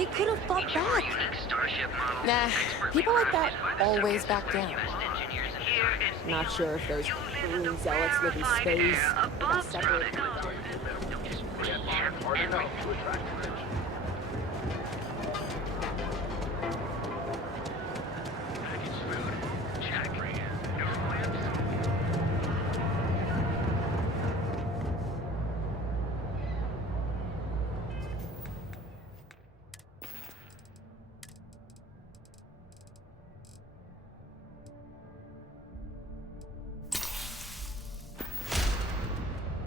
They could have fought back. Nah, people like that always back down. Not sure if those green zealots live in space, got separated.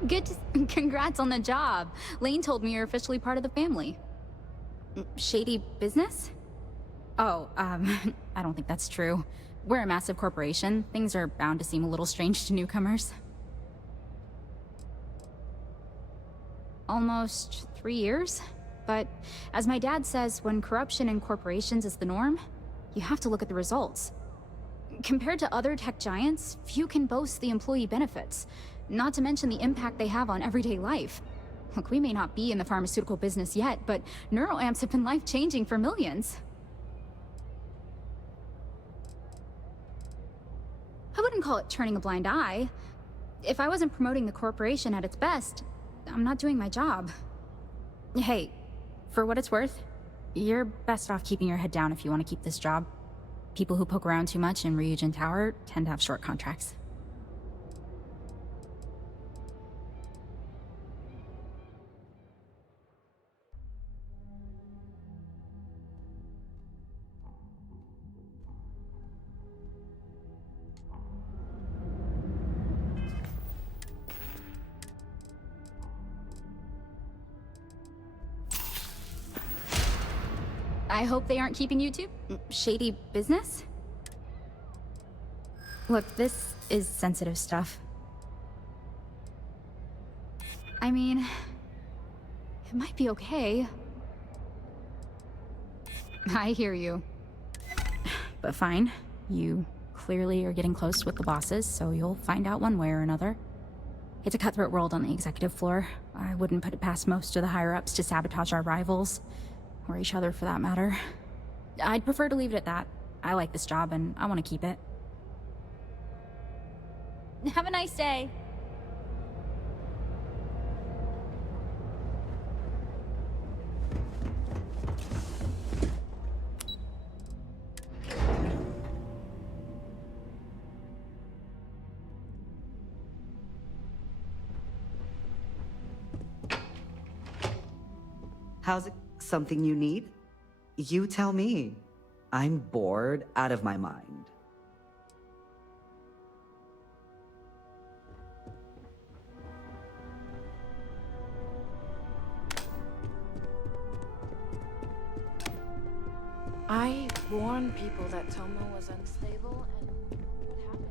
Good to congrats on the job. Lane told me you're officially part of the family. Shady business? Oh, I don't think that's true. We're a massive corporation. Things are bound to seem a little strange to newcomers. Almost 3 years? But as my dad says, when corruption in corporations is the norm, you have to look at the results. Compared to other tech giants, few can boast the employee benefits. Not to mention the impact they have on everyday life. Look, we may not be in the pharmaceutical business yet, but neuroamps have been life-changing for millions. I wouldn't call it turning a blind eye. If I wasn't promoting the corporation at its best, I'm not doing my job. Hey, for what it's worth, you're best off keeping your head down if you want to keep this job. People who poke around too much in �𝗓𝗓 Tower tend to have short contracts. I hope they aren't keeping you too shady business? Look, this is sensitive stuff. I mean, it might be okay. I hear you. But fine. You clearly are getting close with the bosses, so you'll find out one way or another. It's a cutthroat world on the executive floor. I wouldn't put it past most of the higher-ups to sabotage our rivals. Or each other, for that matter. I'd prefer to leave it at that. I like this job, and I want to keep it. Have a nice day. How's it? Something you need? You tell me. I'm bored out of my mind. I warned people that 𝗕𝗏 was unstable, and what happened?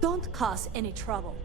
Don't cause any trouble.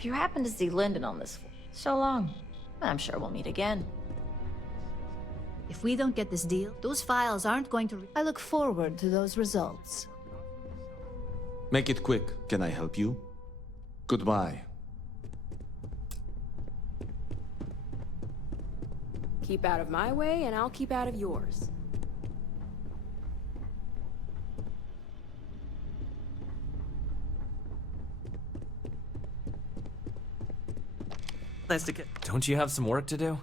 If you happen to see Lyndon on this floor, so long. I'm sure we'll meet again. If we don't get this deal, those files aren't going to... I look forward to those results. Make it quick. Can I help you? Goodbye. Keep out of my way, and I'll keep out of yours. Nice to get. Don't you have some work to do?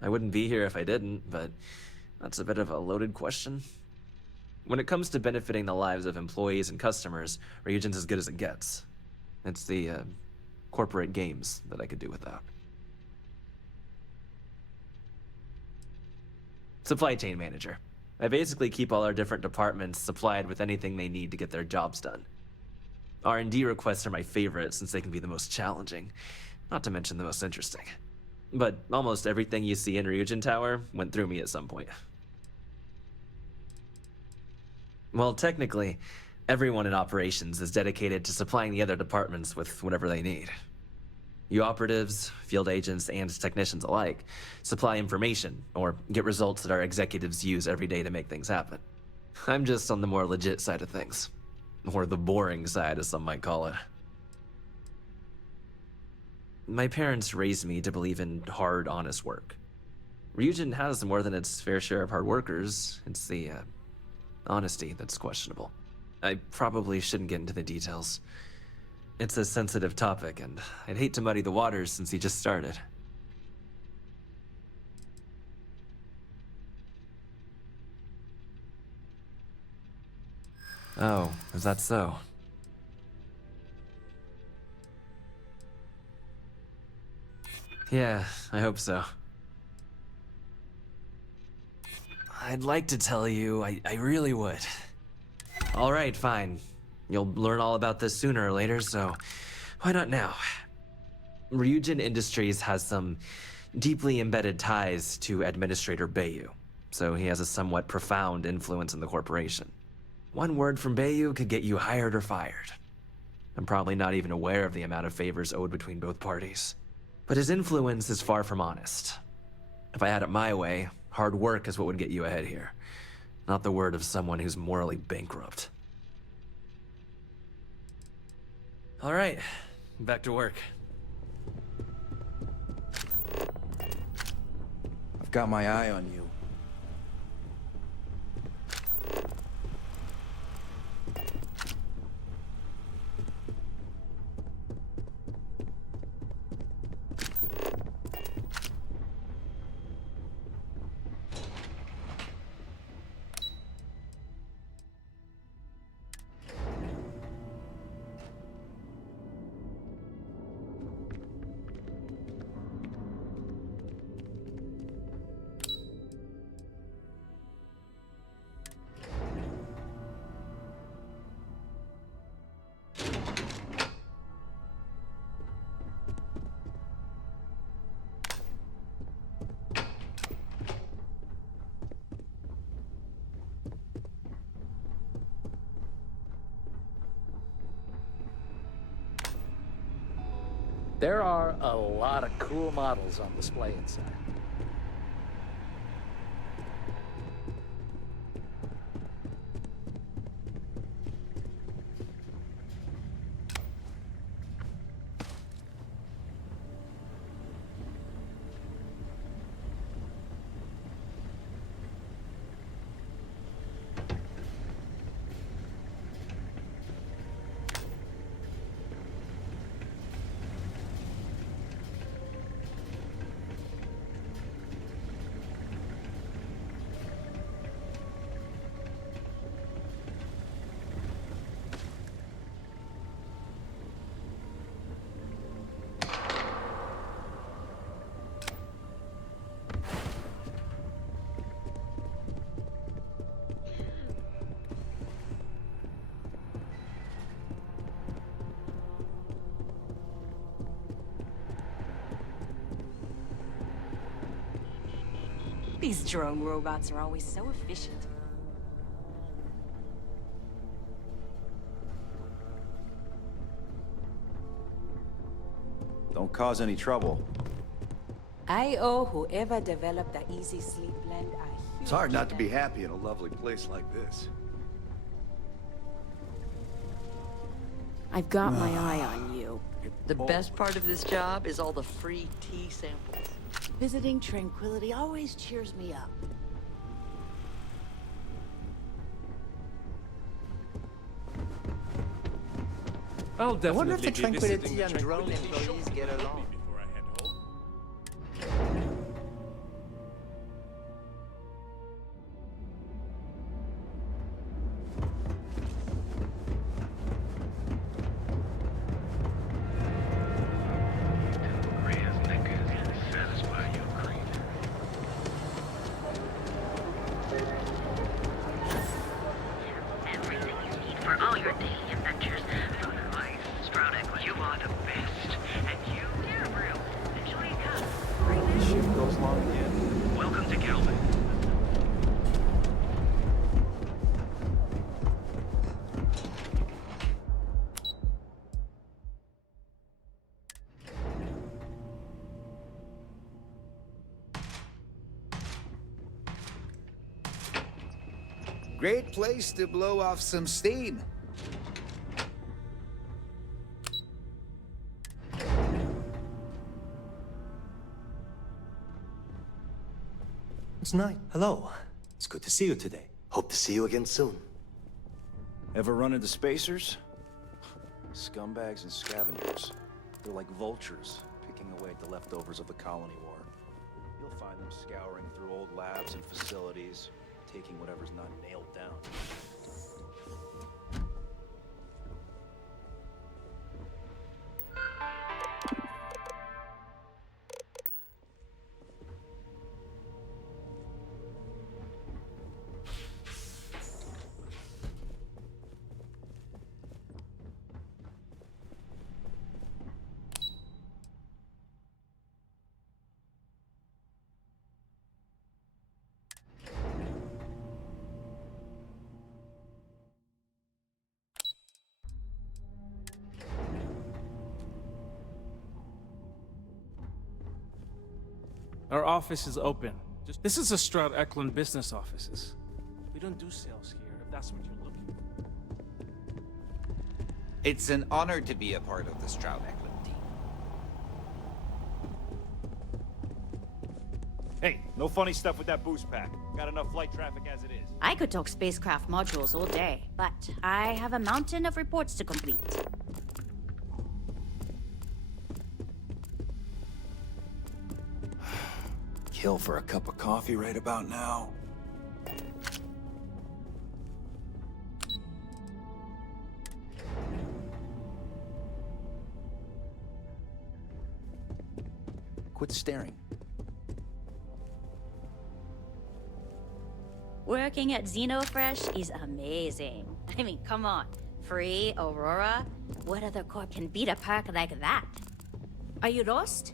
I wouldn't be here if I didn't, but that's a bit of a loaded question. When it comes to benefiting the lives of employees and customers, Ryujin's as good as it gets. It's the corporate games that I could do without. Supply chain manager. I basically keep all our different departments supplied with anything they need to get their jobs done. R&D requests are my favorite since they can be the most challenging, not to mention the most interesting. But almost everything you see in Ryujin Tower went through me at some point. Well, technically, everyone in operations is dedicated to supplying the other departments with whatever they need. You operatives, field agents, and technicians alike supply information or get results that our executives use every day to make things happen. I'm just on the more legit side of things. Or the boring side, as some might call it. My parents raised me to believe in hard, honest work. Ryujin has more than its fair share of hard workers. It's the, honesty that's questionable. I probably shouldn't get into the details. It's a sensitive topic, and I'd hate to muddy the waters since he just started. Oh, is that so? Yeah, I hope so. I'd like to tell you, I really would. All right, fine. You'll learn all about this sooner or later, so why not now? Ryujin Industries has some deeply embedded ties to Administrator 𝗡𝗚𝗚, so he has a somewhat profound influence in the corporation. One word from 𝗡𝗚𝗚 could get you hired or fired. I'm probably not even aware of the amount of favors owed between both parties. But his influence is far from honest. If I had it my way, hard work is what would get you ahead here, not the word of someone who's morally bankrupt. All right, back to work. I've got my eye on you. There are a lot of cool models on display inside. These drone robots are always so efficient. Don't cause any trouble. I owe whoever developed the Easy Sleep blend a huge It's hard not to be thank you. happy in a lovely place like this. I've got my eye on you. The best part of this job is all the free tea samples. Visiting Tranquility always cheers me up. I'll I wonder if the definitely be visiting Tranquility and drone employees get along. before I head home. Everything you need for all your daily adventures. Otherwise, Stridex, you are the best. And you, yeah, real. Enjoy your cup. Right now. Shift goes long again. Welcome to Kelvin. Great place to blow off some steam. It's night. Hello. It's good to see you today. Hope to see you again soon. Ever run into spacers? Scumbags and scavengers. They're like vultures, picking away at the leftovers of the colony war. You'll find them scouring through old labs and facilities, taking whatever's not nailed down. Our office is open. This is a 𝗓𝗏𝗏𝗦 business offices. We don't do sales here, if that's what you're looking for. It's an honor to be a part of the 𝗓𝗏𝗏𝗦 team. Hey, no funny stuff with that boost pack. Got enough flight traffic as it is. I could talk spacecraft modules all day, but I have a mountain of reports to complete. Kill for a cup of coffee right about now. Quit staring. Working at Xenofresh is amazing. I mean, come on. Free Aurora? What other corp can beat a perk like that? Are you lost?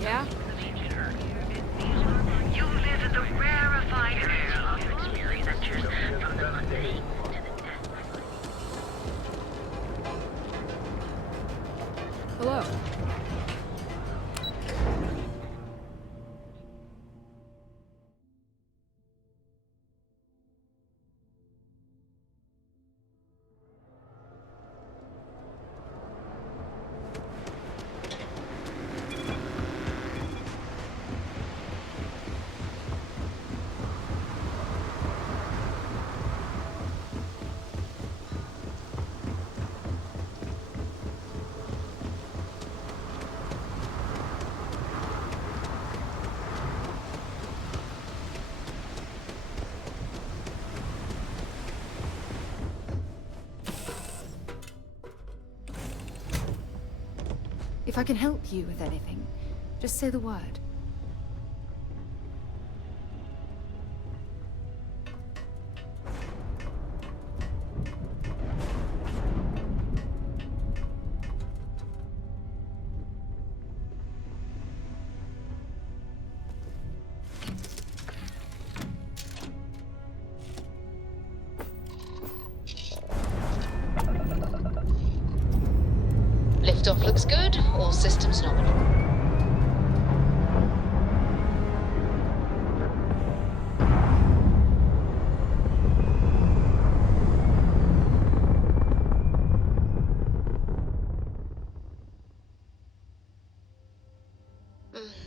Yeah? You live in the rarefied air of experience adventures from the mundane to the death. Hello. If I can help you with anything, just say the word. Liftoff looks good. All systems nominal.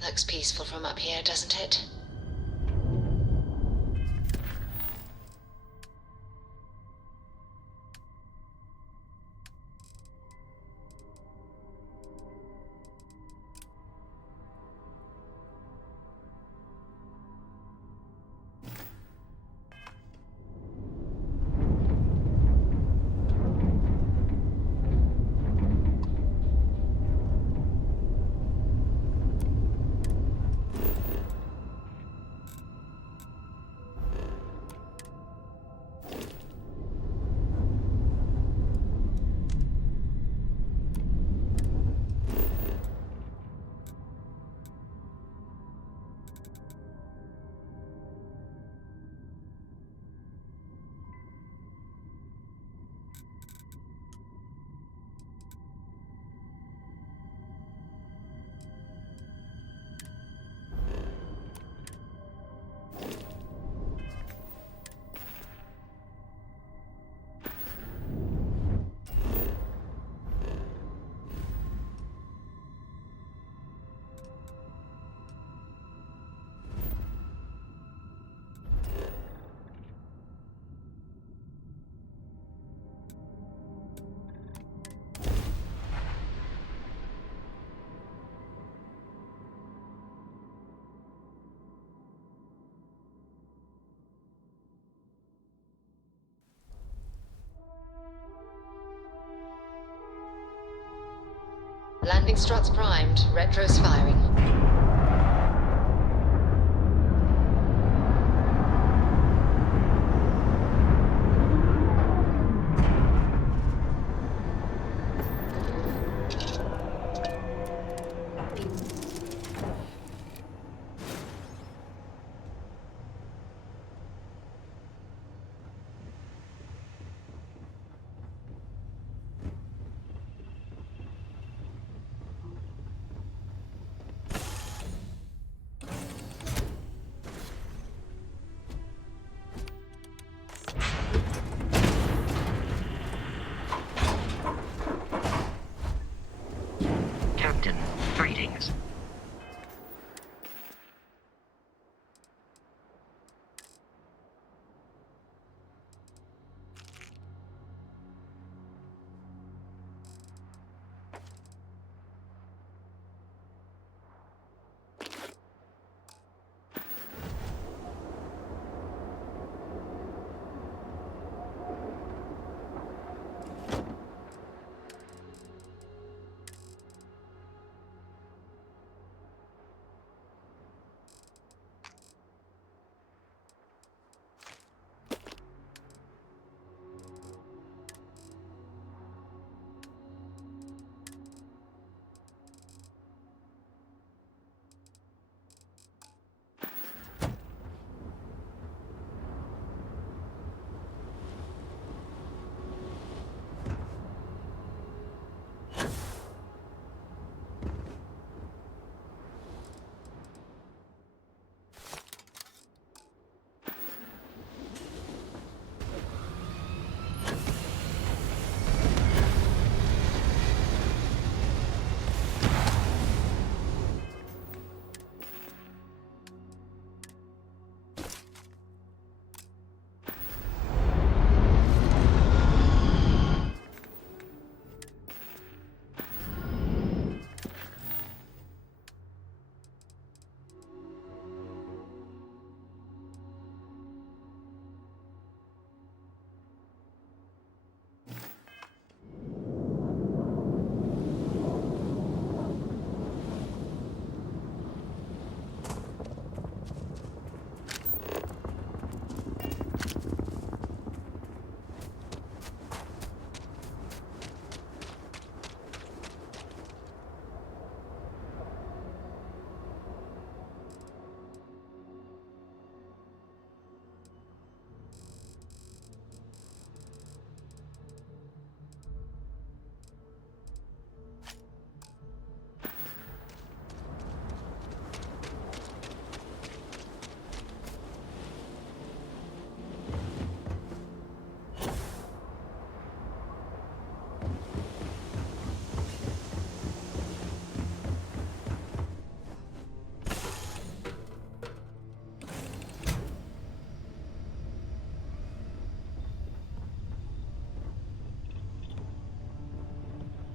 Looks peaceful from up here, doesn't it? Landing struts primed. Retros firing.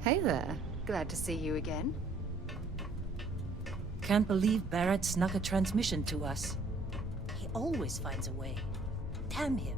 Hey there. Glad to see you again. Can't believe Barrett snuck a transmission to us. He always finds a way. Damn him.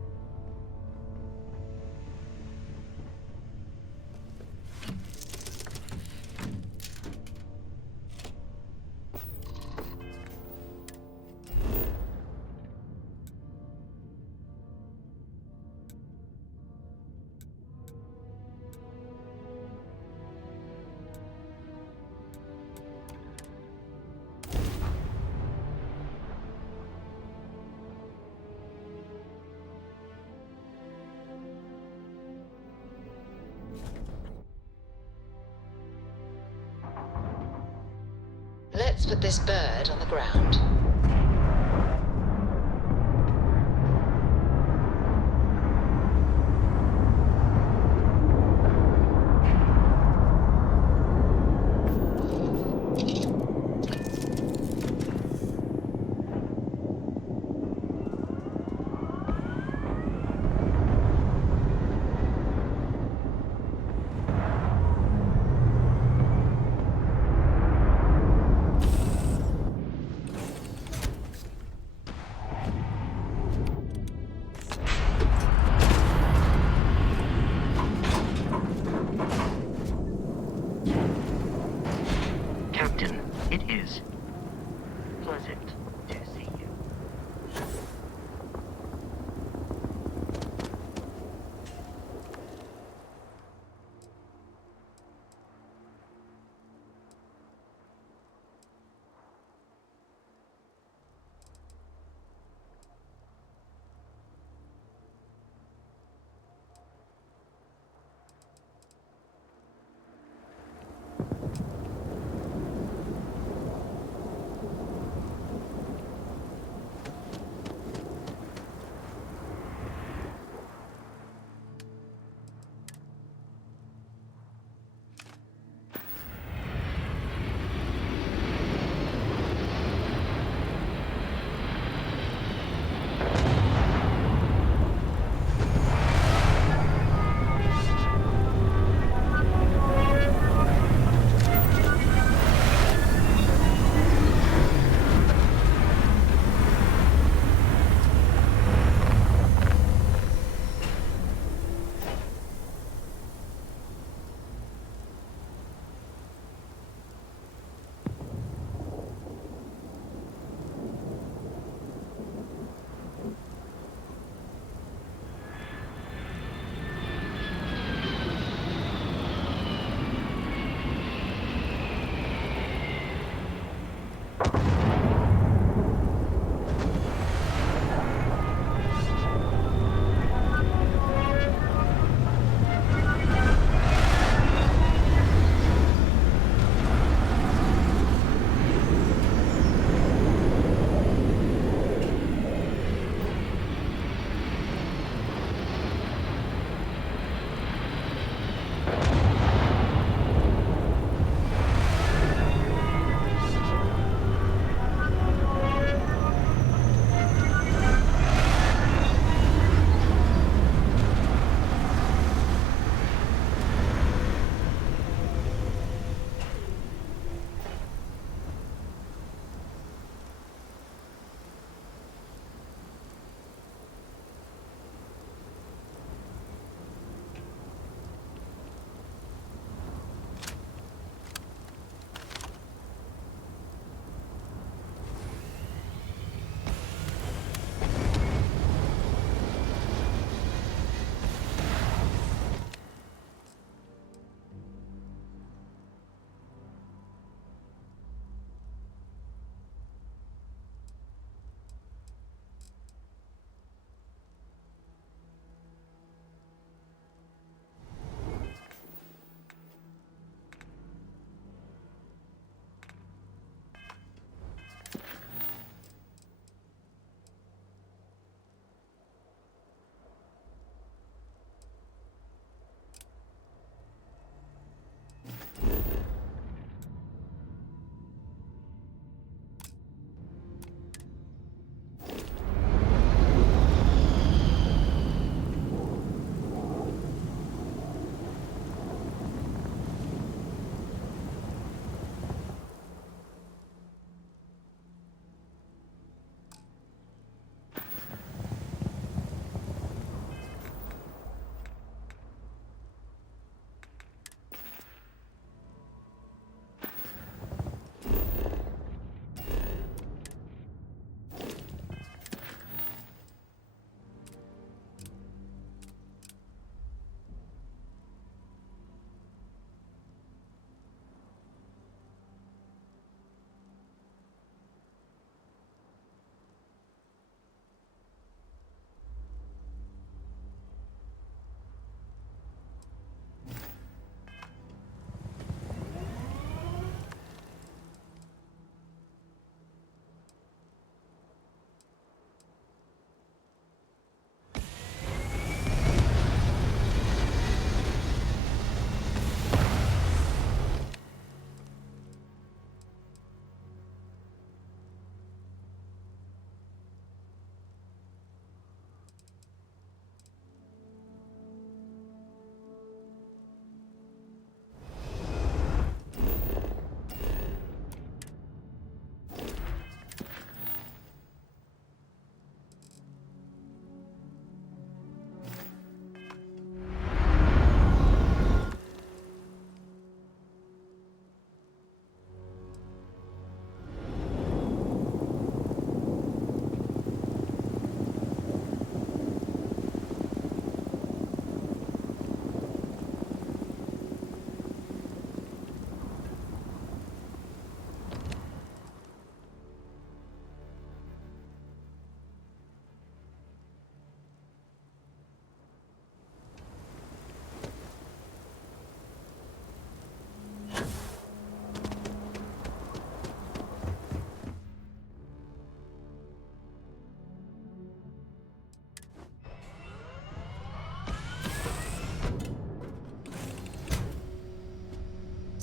Let's put this bird on the ground.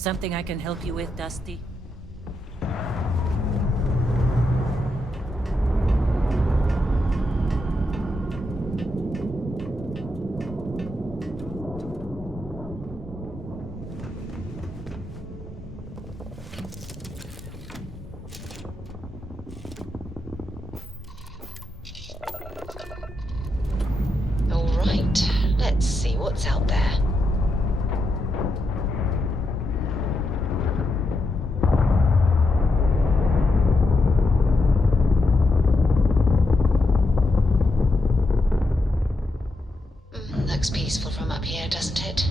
Something I can help you with, Dusty? All right, let's see what's out there. Looks peaceful from up here, doesn't it?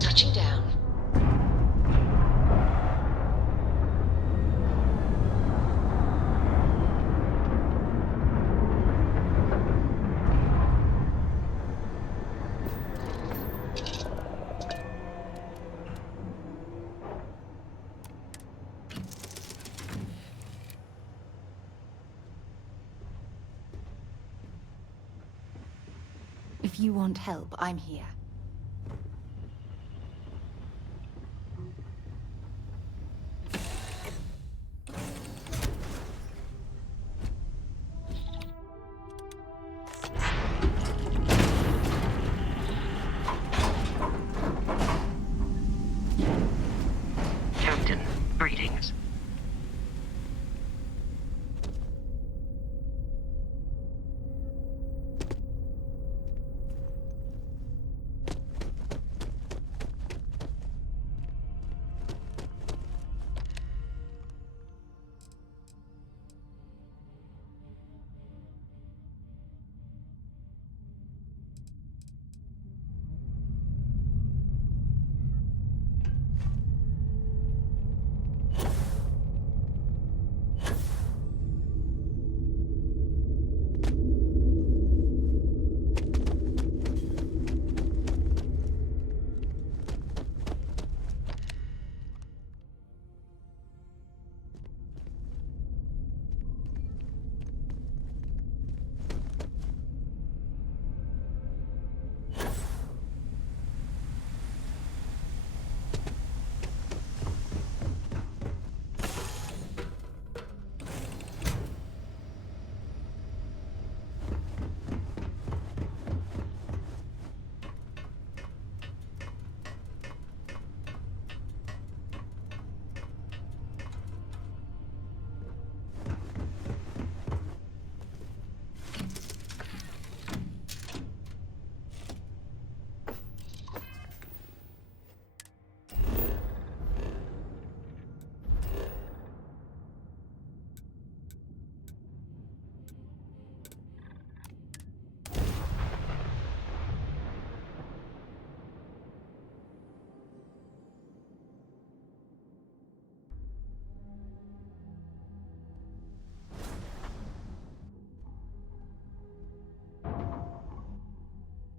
Touching down. If you want help, I'm here. Captain, greetings.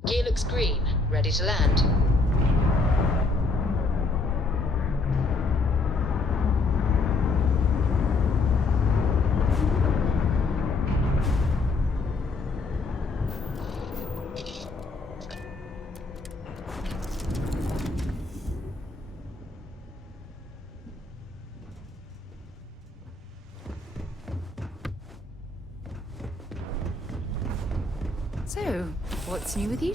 Gear looks green, ready to land. So, what's new with you?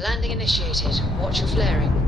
Landing initiated. Watch your flaring.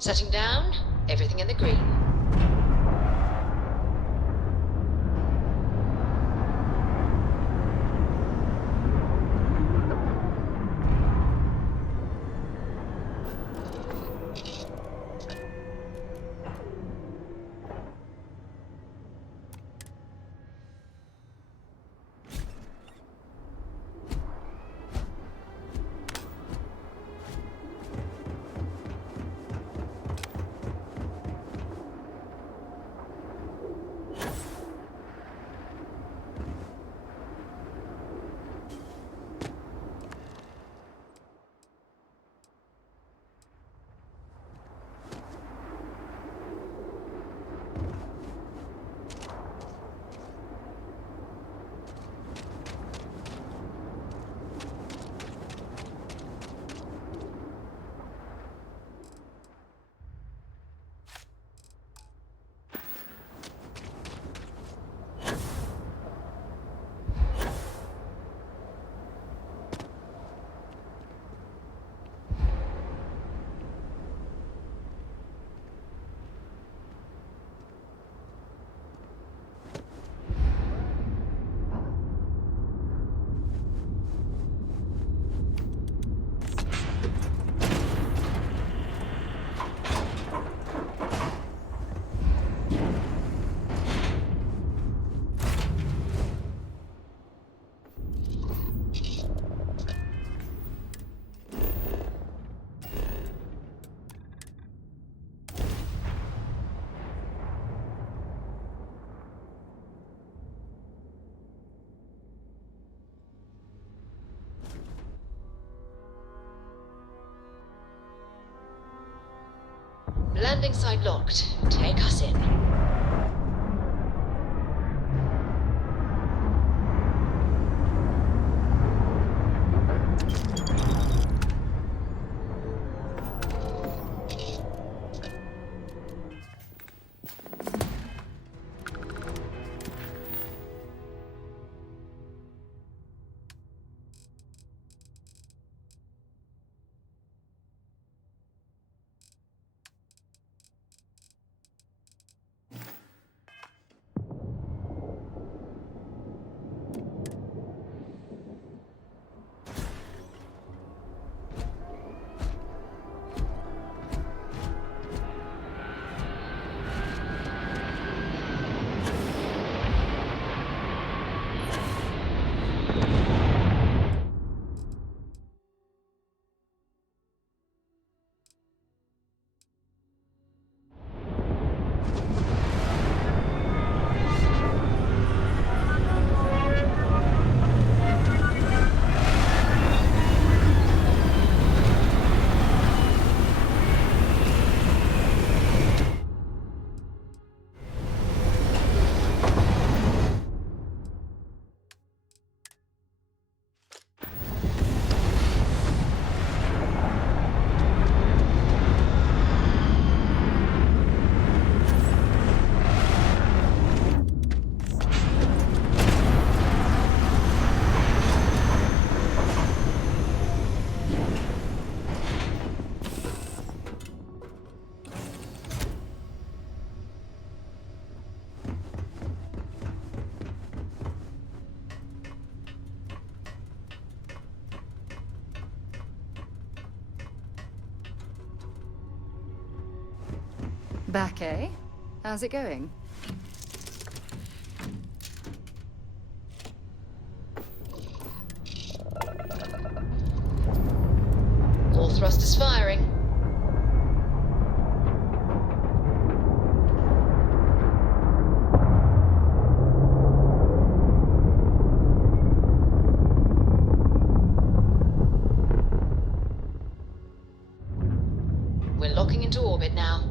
Setting down, everything in the green. Landing site locked. Take us in. Back, eh? How's it going? All thrusters firing. We're locking into orbit now.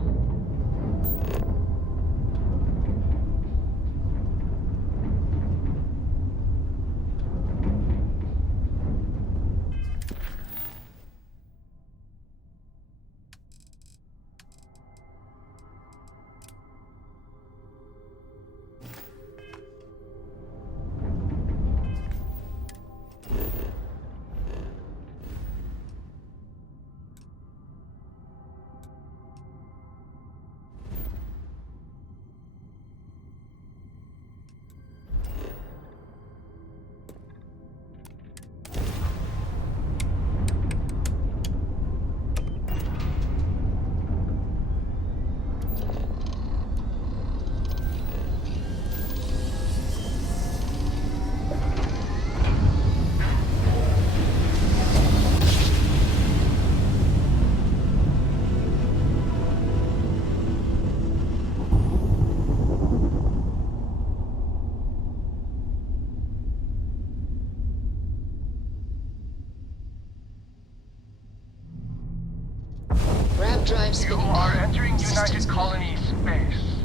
5 You spinning are down. entering United Systems Colony space.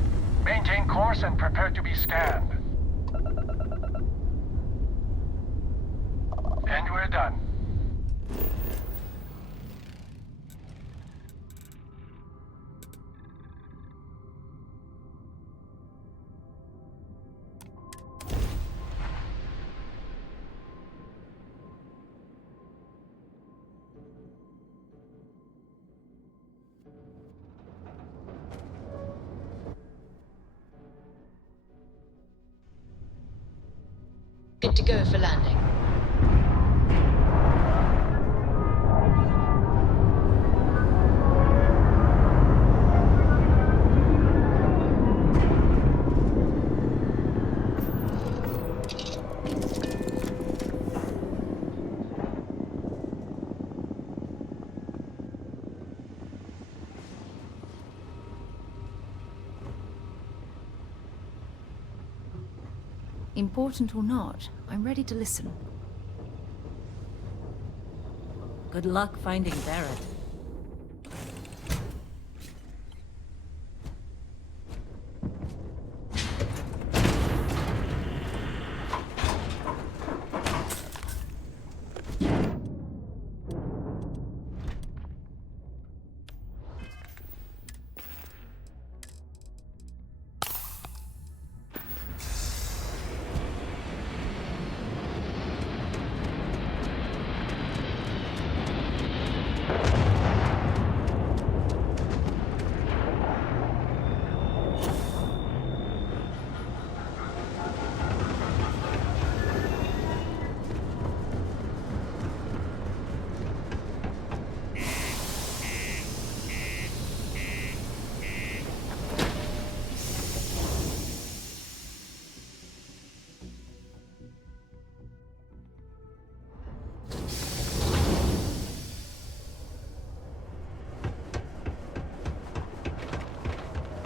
Maintain course and prepare to be scanned. And we're done. Good to go for landing. Important or not, I'm ready to listen. Good luck finding Barrett.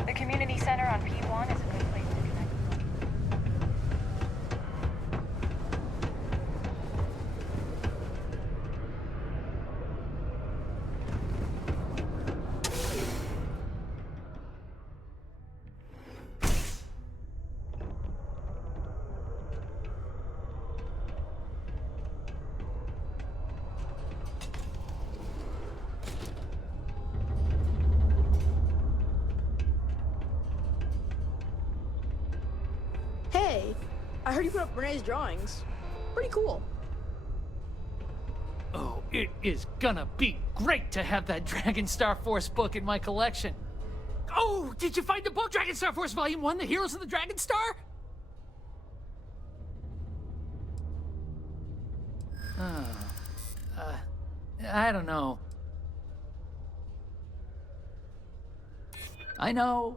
The community center on P1 is a good place to connect. Hey, I heard you put up Renee's drawings. Pretty cool. Oh, it is gonna be great to have that Dragon Star Force book in my collection. Oh, did you find the book, Dragon Star Force Volume 1, The Heroes of the Dragon Star? I don't know. I know.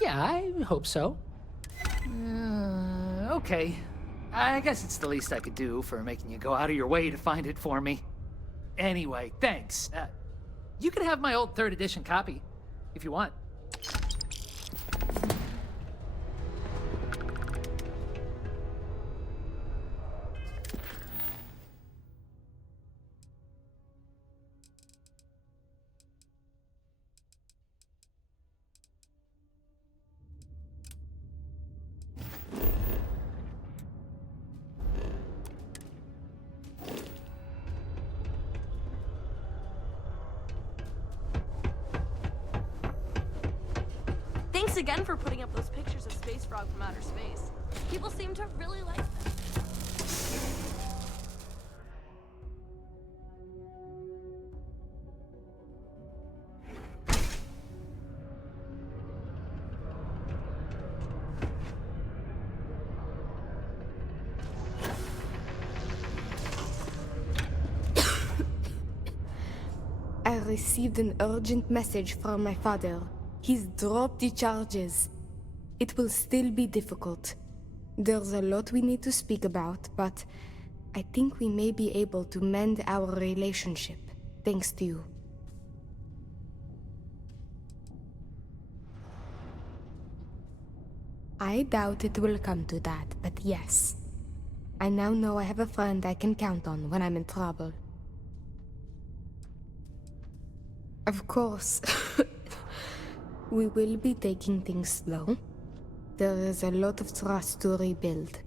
Yeah, I hope so. Okay. I guess it's the least I could do for making you go out of your way to find it for me. Anyway, thanks. You can have my old 3rd edition copy, if you want. Thanks again for putting up those pictures of Space Frog from outer space. People seem to really like them. I received an urgent message from my father. He's dropped the charges. It will still be difficult. There's a lot we need to speak about, but I think we may be able to mend our relationship, thanks to you. I doubt it will come to that, but yes. I now know I have a friend I can count on when I'm in trouble. Of course, we will be taking things slow. There is a lot of trust to rebuild.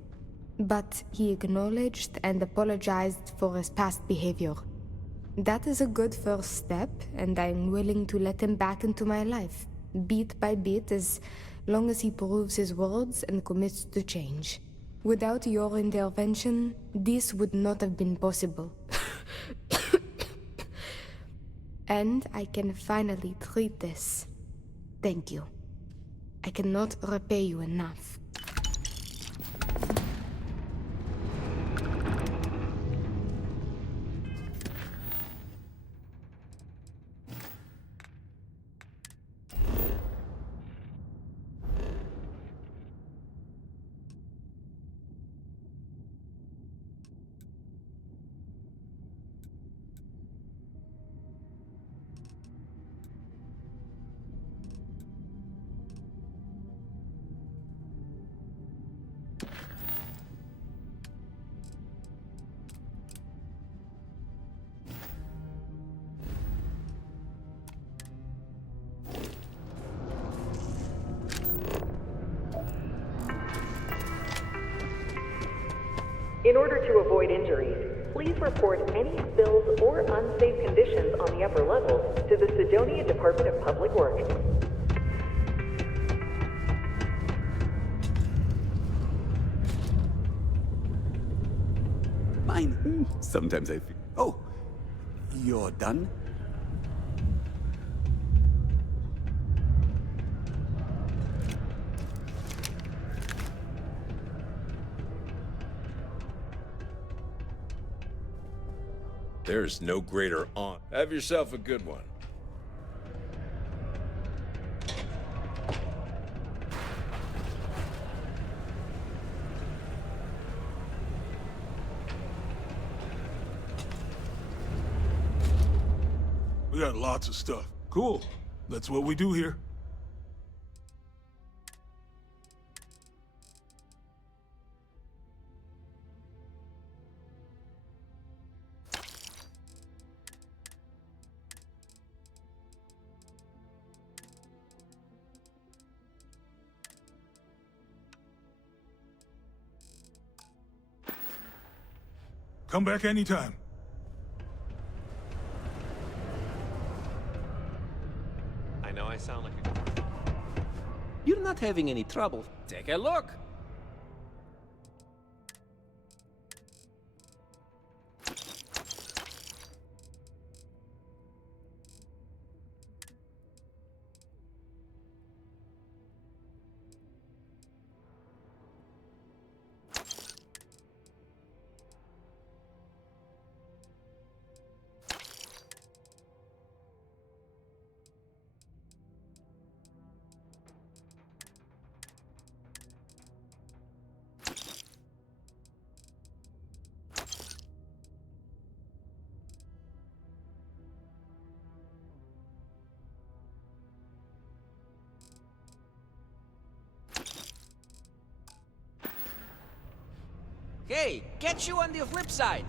But he acknowledged and apologized for his past behavior. That is a good first step, and I'm willing to let him back into my life, bit by bit, as long as he proves his words and commits to change. Without your intervention, this would not have been possible. And I can finally treat this. Thank you. I cannot repay you enough. In order to avoid injuries, please report any spills or unsafe conditions on the upper levels to the Cydonia Department of Public Works. Mine. Sometimes I feel... Oh, you're done? There's no greater honor. Have yourself a good one. We got lots of stuff. Cool. That's what we do here. Come back anytime. I know I sound like a... You're not having any trouble. Take a look. Hey, catch you on the flip side.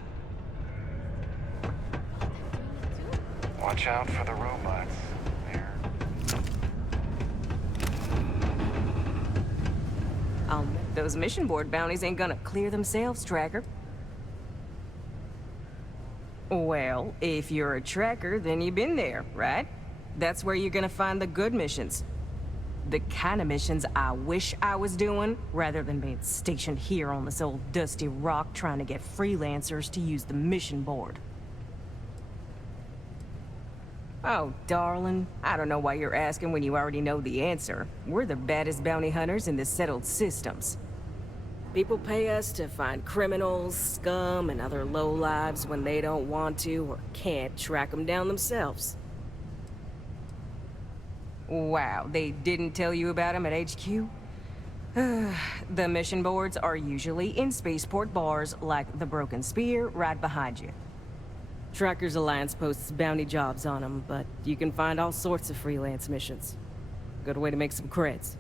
Watch out for the robots. I'll bet those mission board bounties ain't gonna clear themselves, tracker. Well, if you're a tracker, then you've been there, right? That's where you're gonna find the good missions. The kind of missions I wish I was doing, rather than being stationed here on this old dusty rock trying to get freelancers to use the mission board. Oh, darling, I don't know why you're asking when you already know the answer. We're the baddest bounty hunters in the settled systems. People pay us to find criminals, scum, and other lowlives when they don't want to or can't track them down themselves. Wow, they didn't tell you about them at HQ? The mission boards are usually in spaceport bars like the Broken Spear right behind you. Trackers Alliance posts bounty jobs on them, but you can find all sorts of freelance missions. Good way to make some creds.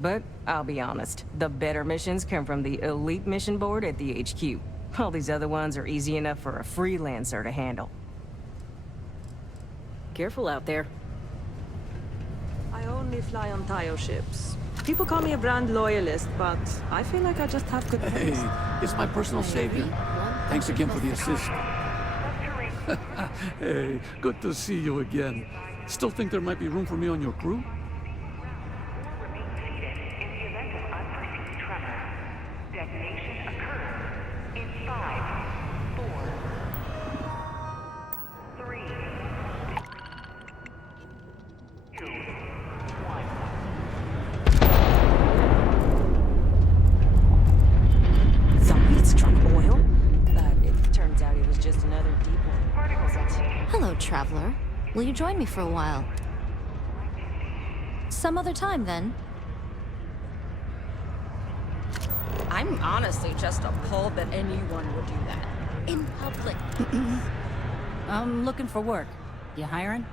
But I'll be honest, the better missions come from the elite mission board at the HQ. All these other ones are easy enough for a freelancer to handle. Careful out there. I only fly on Tayo ships. People call me a brand loyalist, but I feel like I just have good taste. Hey, it's my personal savior. Thanks again for the assist. Hey, good to see you again. Still think there might be room for me on your crew? Traveler. Will you join me for a while? Some other time, then. I'm honestly just appalled that anyone would do that. In public. I'm looking for work. You hiring?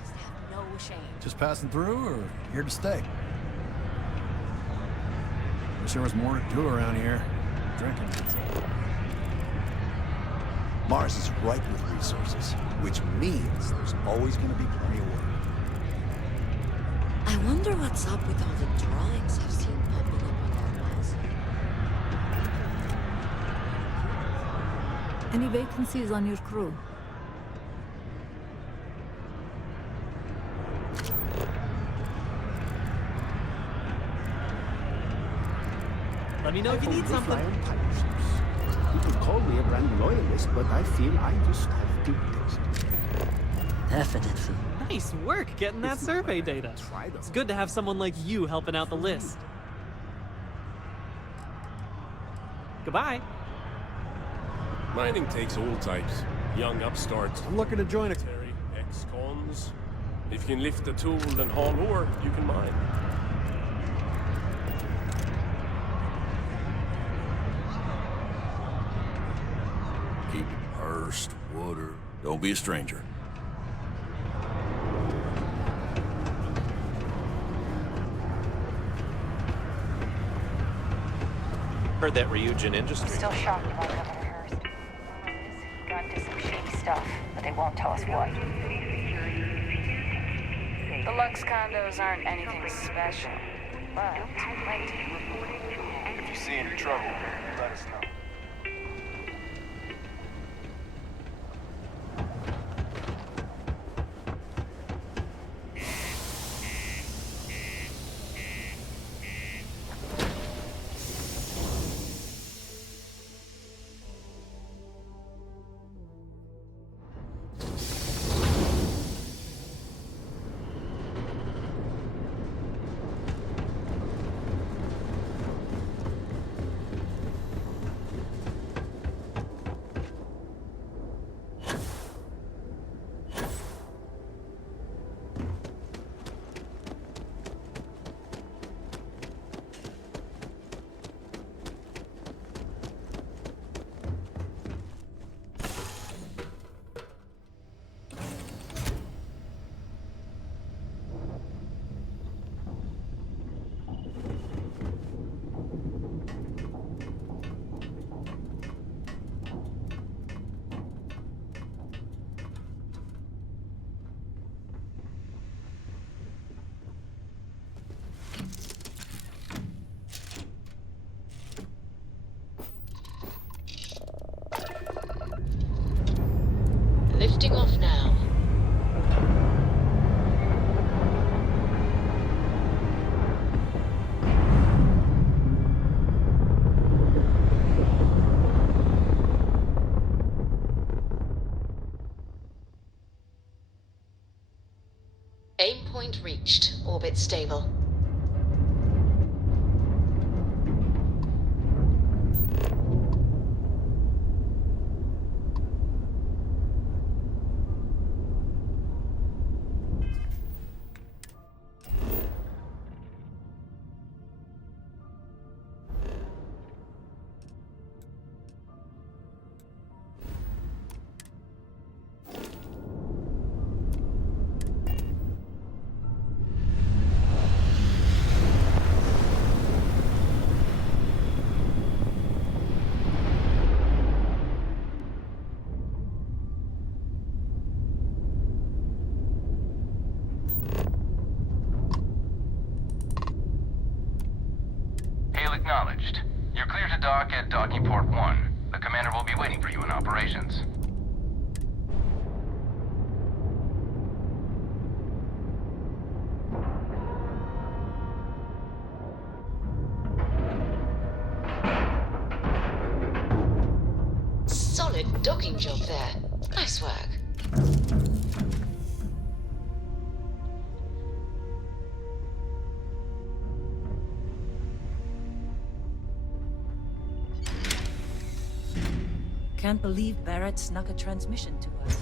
Just have no shame. Just passing through, or here to stay? Wish there was more to do around here. Drinking. Mars is ripe with resources, which means there's always going to be plenty of work. I wonder what's up with all the drawings I've seen popping up on our walls. Any vacancies on your crew? Let me know if you need something. You could call me a brand loyalist, but I feel I just have to taste. Definitely. Nice work getting that survey data. It's good to have someone like you helping out the list. Goodbye. Mining takes all types. Young upstarts. I'm looking to join a... Ex-cons. If you can lift a tool and haul ore, you can mine. Keep it pursed, water. Don't be a stranger. Heard that Ryujin Industries. Still shocked about Governor Hurst. He got into some shady stuff, but they won't tell us what. The Lux condos aren't anything special, but plenty. If you see any trouble, let us know. Lifting off now. Aim point reached. Orbit stable. acknowledged. You're clear to dock at docking port 1. The commander will be waiting for you in operations. Solid docking job there. Nice work. Can't believe Barrett snuck a transmission to us.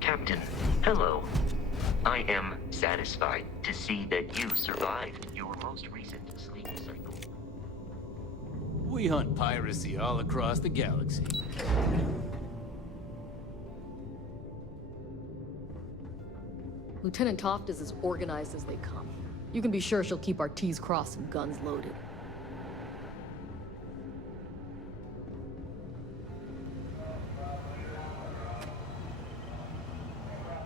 Captain, hello. I am satisfied to see that you survived your most recent sleep cycle. We hunt piracy all across the galaxy. Lieutenant Toft is as organized as they come. You can be sure she'll keep our T's crossed and guns loaded.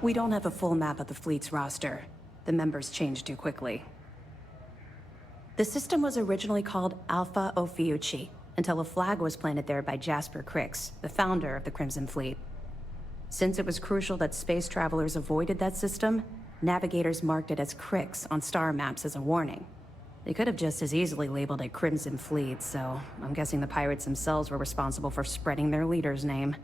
We don't have a full map of the fleet's roster. The members change too quickly. The system was originally called 𝗓𝗡𝗓𝗓𝗓𝗓 until a flag was planted there by Jasper Crix, the founder of the Crimson Fleet. Since it was crucial that space travelers avoided that system, navigators marked it as Crix on star maps as a warning. They could have just as easily labeled it Crimson Fleet, so I'm guessing the pirates themselves were responsible for spreading their leader's name.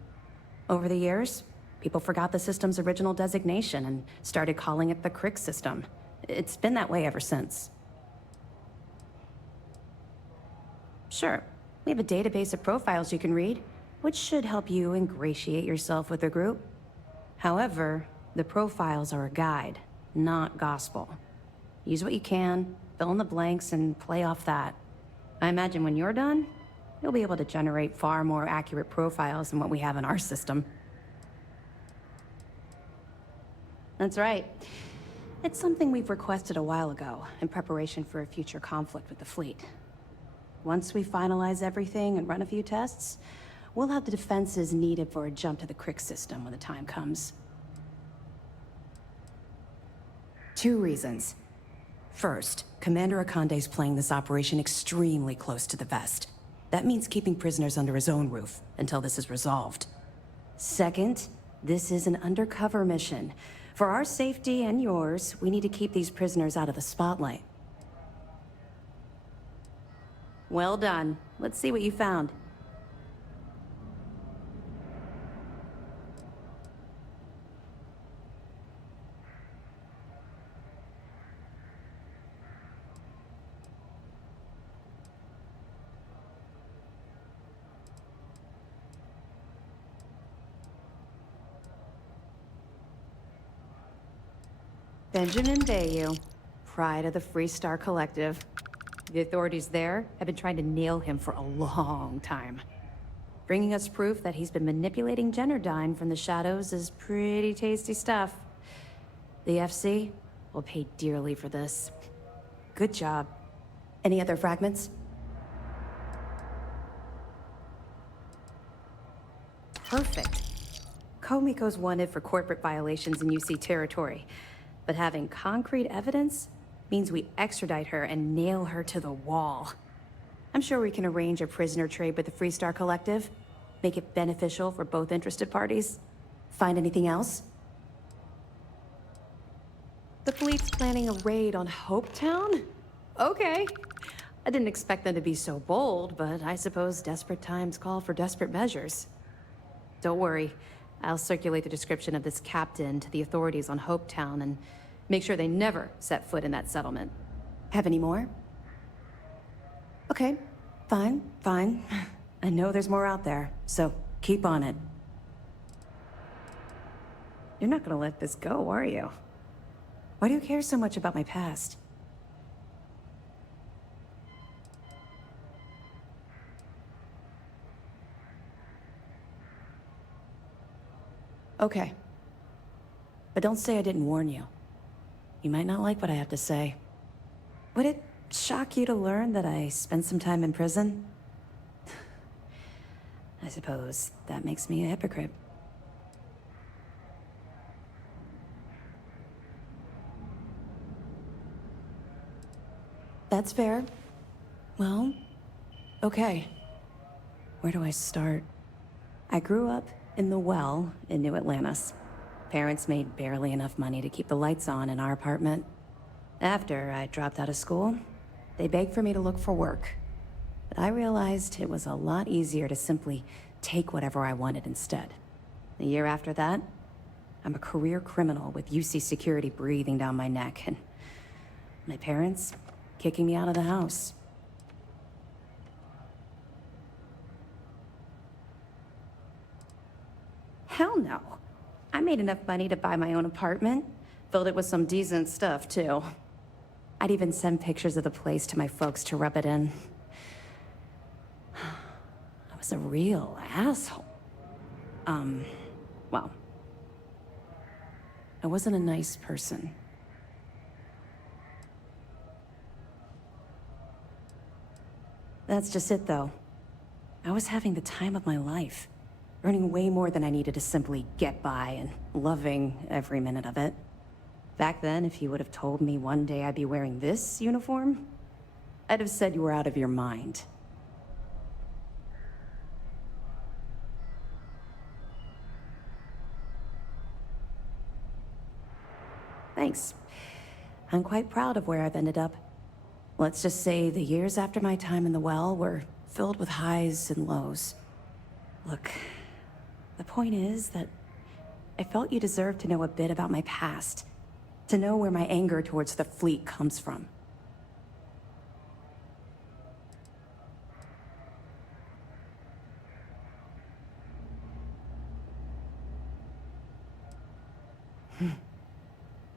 Over the years, people forgot the system's original designation and started calling it the Crix system. It's been that way ever since. Sure, we have a database of profiles you can read, which should help you ingratiate yourself with the group. However, the profiles are a guide, not gospel. Use what you can, fill in the blanks, and play off that. I imagine when you're done, you'll be able to generate far more accurate profiles than what we have in our system. That's right. It's something we've requested a while ago, in preparation for a future conflict with the fleet. Once we finalize everything and run a few tests, we'll have the defenses needed for a jump to the Crix system when the time comes. 2 reasons. First, Commander Akande's playing this operation extremely close to the vest. That means keeping prisoners under his own roof until this is resolved. Second, this is an undercover mission. For our safety and yours, we need to keep these prisoners out of the spotlight. Well done. Let's see what you found. Benjamin 𝗓𝗓𝗓𝗓, pride of the Free Star Collective. The authorities there have been trying to nail him for a long time. Bringing us proof that he's been manipulating Generdyne from the shadows is pretty tasty stuff. The FC will pay dearly for this. Good job. Any other fragments? Perfect. Komiko's wanted for corporate violations in UC territory, but having concrete evidence means we extradite her and nail her to the wall. I'm sure we can arrange a prisoner trade with the Free Star Collective, make it beneficial for both interested parties. Find anything else? The fleet's planning a raid on Hopetown? Okay. I didn't expect them to be so bold, but I suppose desperate times call for desperate measures. Don't worry, I'll circulate the description of this captain to the authorities on Hopetown and make sure they never set foot in that settlement. Have any more? Okay, fine. I know there's more out there, so keep on it. You're not gonna let this go, are you? Why do you care so much about my past? Okay. But don't say I didn't warn you. You might not like what I have to say. Would it shock you to learn that I spent some time in prison? I suppose that makes me a hypocrite. That's fair. Well, okay. Where do I start? I grew up in the Well in New Atlantis. Parents made barely enough money to keep the lights on in our apartment. After I dropped out of school, they begged for me to look for work. But I realized it was a lot easier to simply take whatever I wanted instead. A year after that, I'm a career criminal with UC security breathing down my neck, and my parents kicking me out of the house. Hell no. I made enough money to buy my own apartment. Filled it with some decent stuff, too. I'd even send pictures of the place to my folks to rub it in. I was a real asshole. Well, I wasn't a nice person. That's just it, though. I was having the time of my life, earning way more than I needed to simply get by and loving every minute of it. Back then, if you would have told me one day I'd be wearing this uniform, I'd have said you were out of your mind. Thanks. I'm quite proud of where I've ended up. Let's just say the years after my time in the Well were filled with highs and lows. Look, the point is that I felt you deserved to know a bit about my past, to know where my anger towards the fleet comes from.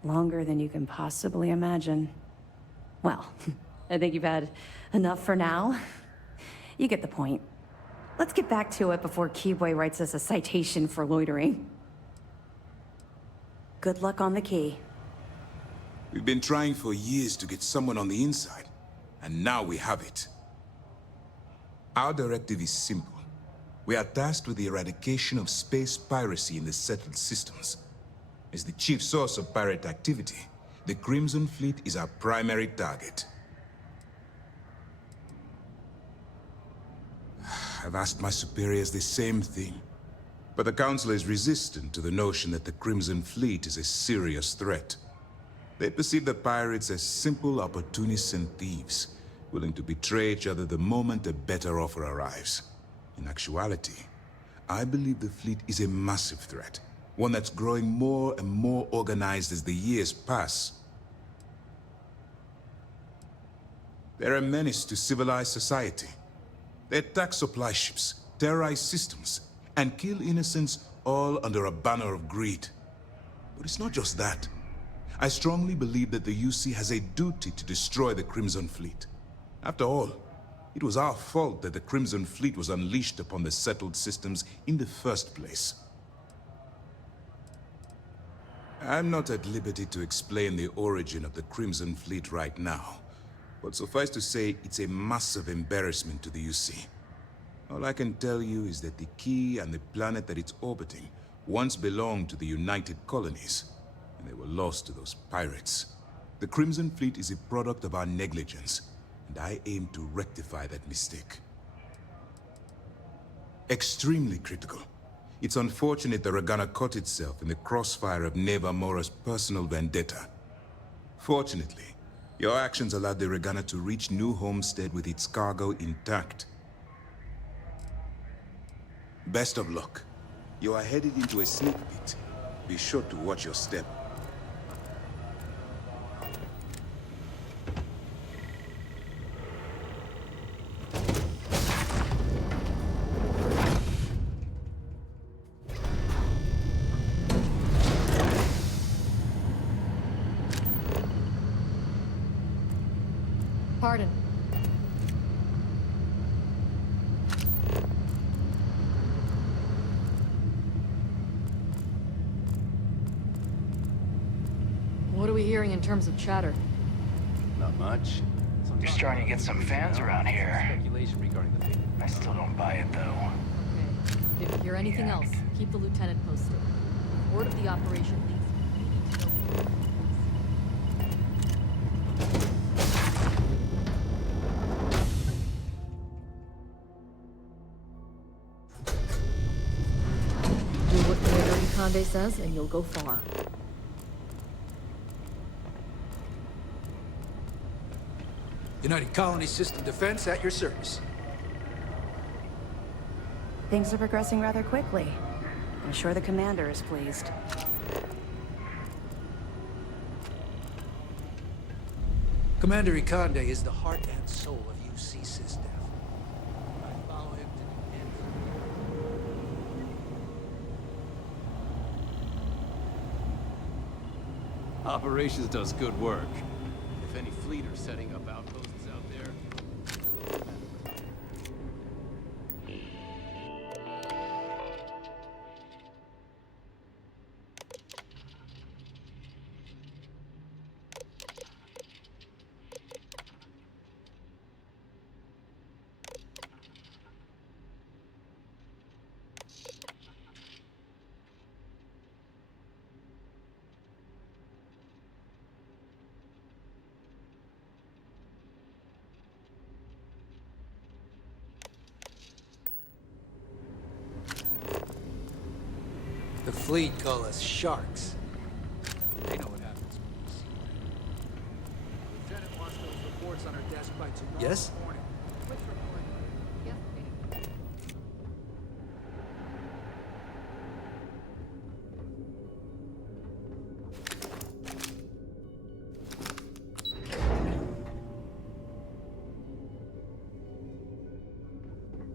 Longer than you can possibly imagine. Well, I think you've had enough for now. You get the point. Let's get back to it before Keyboy writes us a citation for loitering. Good luck on the key. We've been trying for years to get someone on the inside, and now we have it. Our directive is simple. We are tasked with the eradication of space piracy in the settled systems. As the chief source of pirate activity, the Crimson Fleet is our primary target. I've asked my superiors the same thing, but the Council is resistant to the notion that the Crimson Fleet is a serious threat. They perceive the pirates as simple opportunists and thieves, willing to betray each other the moment a better offer arrives. In actuality, I believe the fleet is a massive threat, one that's growing more and more organized as the years pass. They're a menace to civilized society. They attack supply ships, terrorize systems, and kill innocents, all under a banner of greed. But it's not just that. I strongly believe that the UC has a duty to destroy the Crimson Fleet. After all, it was our fault that the Crimson Fleet was unleashed upon the settled systems in the first place. I'm not at liberty to explain the origin of the Crimson Fleet right now, but suffice to say, it's a massive embarrassment to the UC. All I can tell you is that the key and the planet that it's orbiting once belonged to the United Colonies, and they were lost to those pirates. The Crimson Fleet is a product of our negligence, and I aim to rectify that mistake. Extremely critical. It's unfortunate the Regana caught itself in the crossfire of 𝗕𝗓𝗏𝗏's personal vendetta. Fortunately, your actions allowed the Regana to reach New Homestead with its cargo intact. Best of luck. You are headed into a snake pit. Be sure to watch your step. Pardon. What are we hearing in terms of chatter? Not much. You're starting to get some fans around here. I still don't buy it, though. Okay. If you hear anything else, keep the lieutenant posted. Word of the operation leads. Ǩoндē says, and you'll go far. United Colony System Defense at your service. Things are progressing rather quickly. I'm sure the commander is pleased. Commander 𝗕𝗘𝗜𝗓 is the heart and soul of UC SysDef. I follow him to the end. Operations does good work. If any fleet are setting up outposts out there... The fleet call us sharks. They know what happens when we see them. Lieutenant wants those reports on her desk by tomorrow Yes? morning. Which report? Yes, please.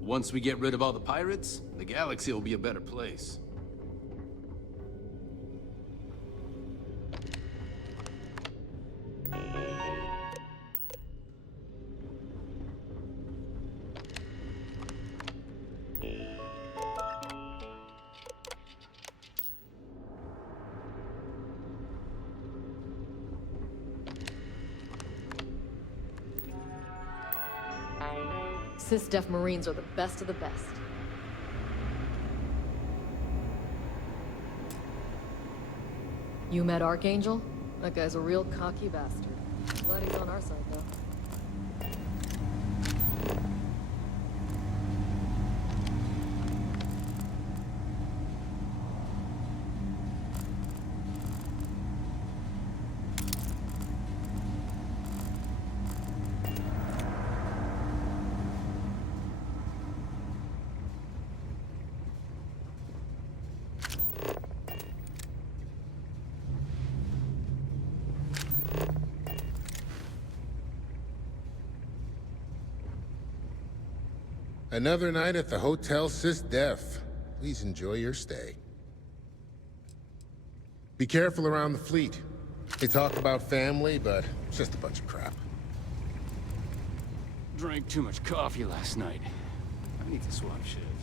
Once we get rid of all the pirates, the galaxy will be a better place. SysDef Marines are the best of the best. You met Archangel? That guy's a real cocky bastard. Glad he's on our side, though. Another night at the Hotel SysDef. Please enjoy your stay. Be careful around the fleet. They talk about family, but it's just a bunch of crap. Drank too much coffee last night. I need to swap shifts.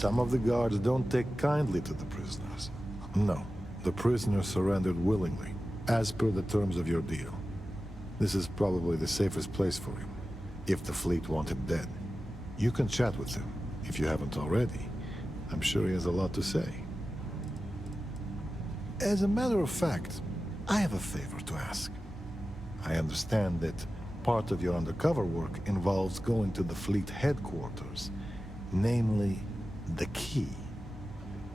Some of the guards don't take kindly to the prisoners. No, the prisoner surrendered willingly, as per the terms of your deal. This is probably the safest place for him, if the fleet want him dead. You can chat with him, if you haven't already. I'm sure he has a lot to say. As a matter of fact, I have a favor to ask. I understand that part of your undercover work involves going to the fleet headquarters, namely the key.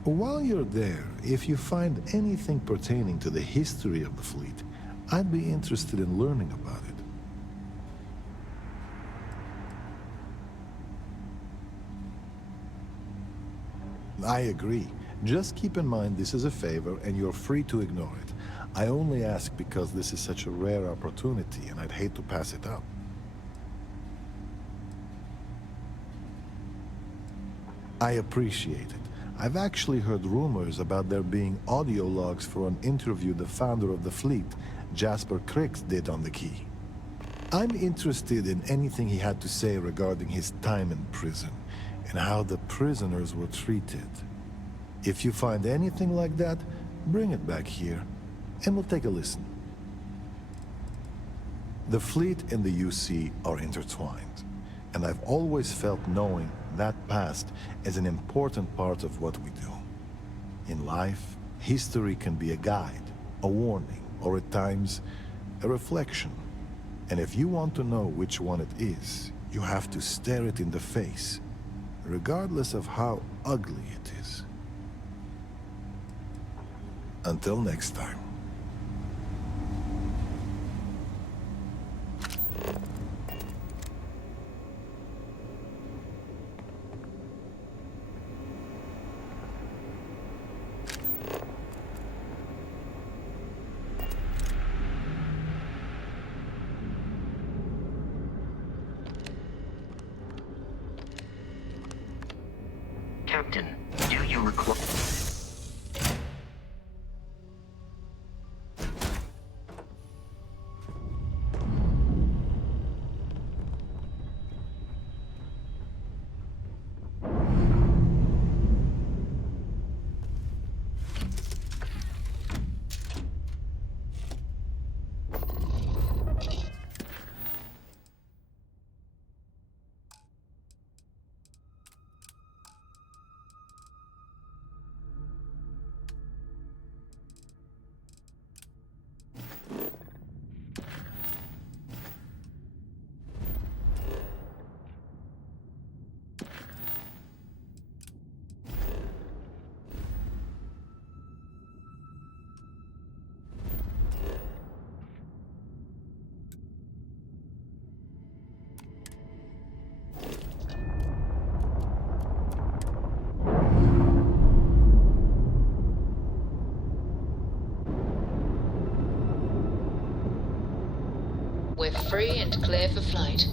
While you're there, if you find anything pertaining to the history of the fleet, I'd be interested in learning about it. I agree. Just keep in mind this is a favor and you're free to ignore it. I only ask because this is such a rare opportunity and I'd hate to pass it up. I appreciate it. I've actually heard rumors about there being audio logs for an interview the founder of the fleet, 𝗏𝗏𝗏𝗏, did on the key. I'm interested in anything he had to say regarding his time in prison and how the prisoners were treated. If you find anything like that, bring it back here and we'll take a listen. The fleet and the UC are intertwined, and I've always felt knowing that past is an important part of what we do. In life, history can be a guide, a warning, or at times, a reflection. And if you want to know which one it is, you have to stare it in the face, regardless of how ugly it is. Until next time. Captain, do you require... We're free and clear for flight.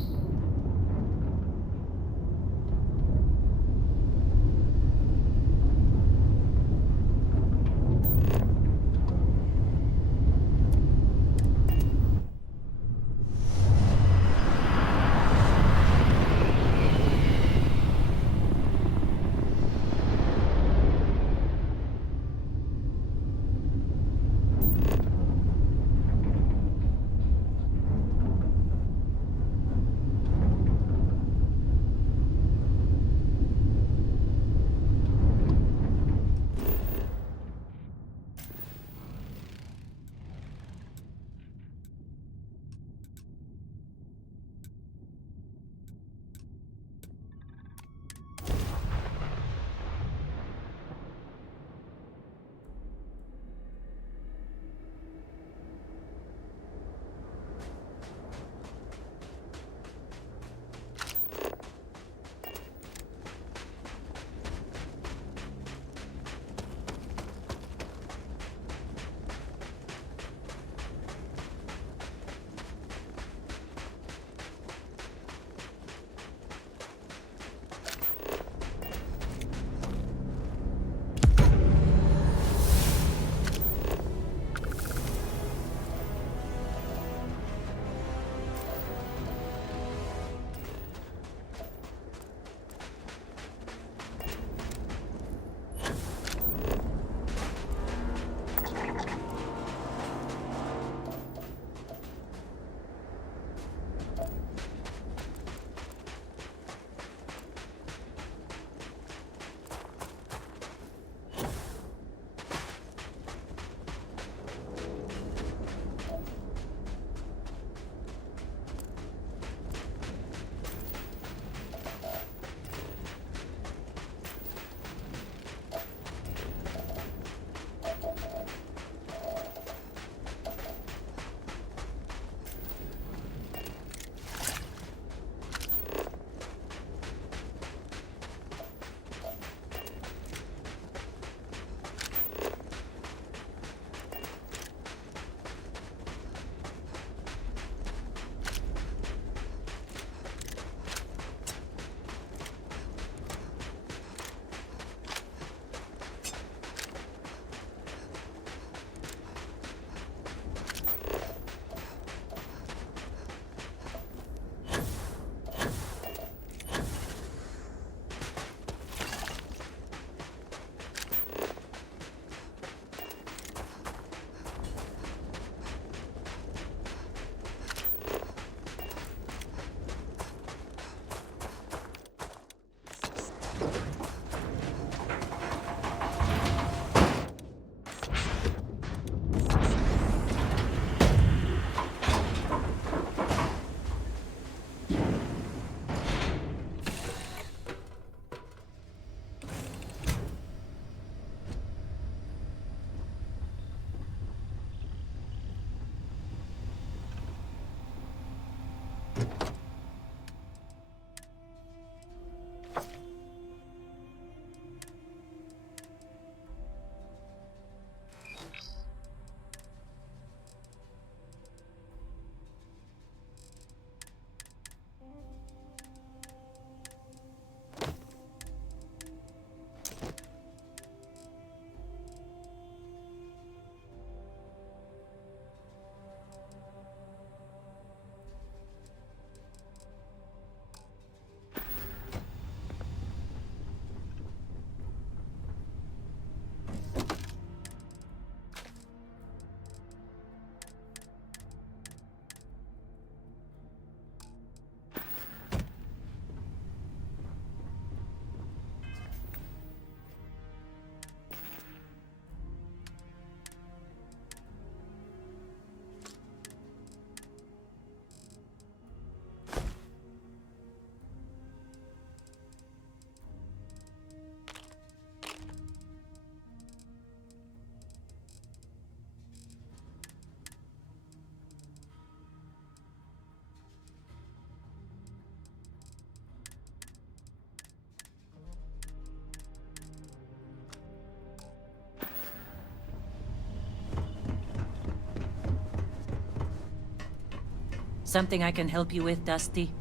Something I can help you with, Dusty?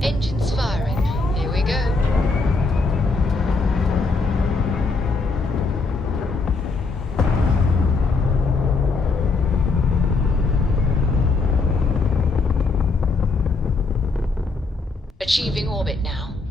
Engines firing. Here we go. Achieving orbit now.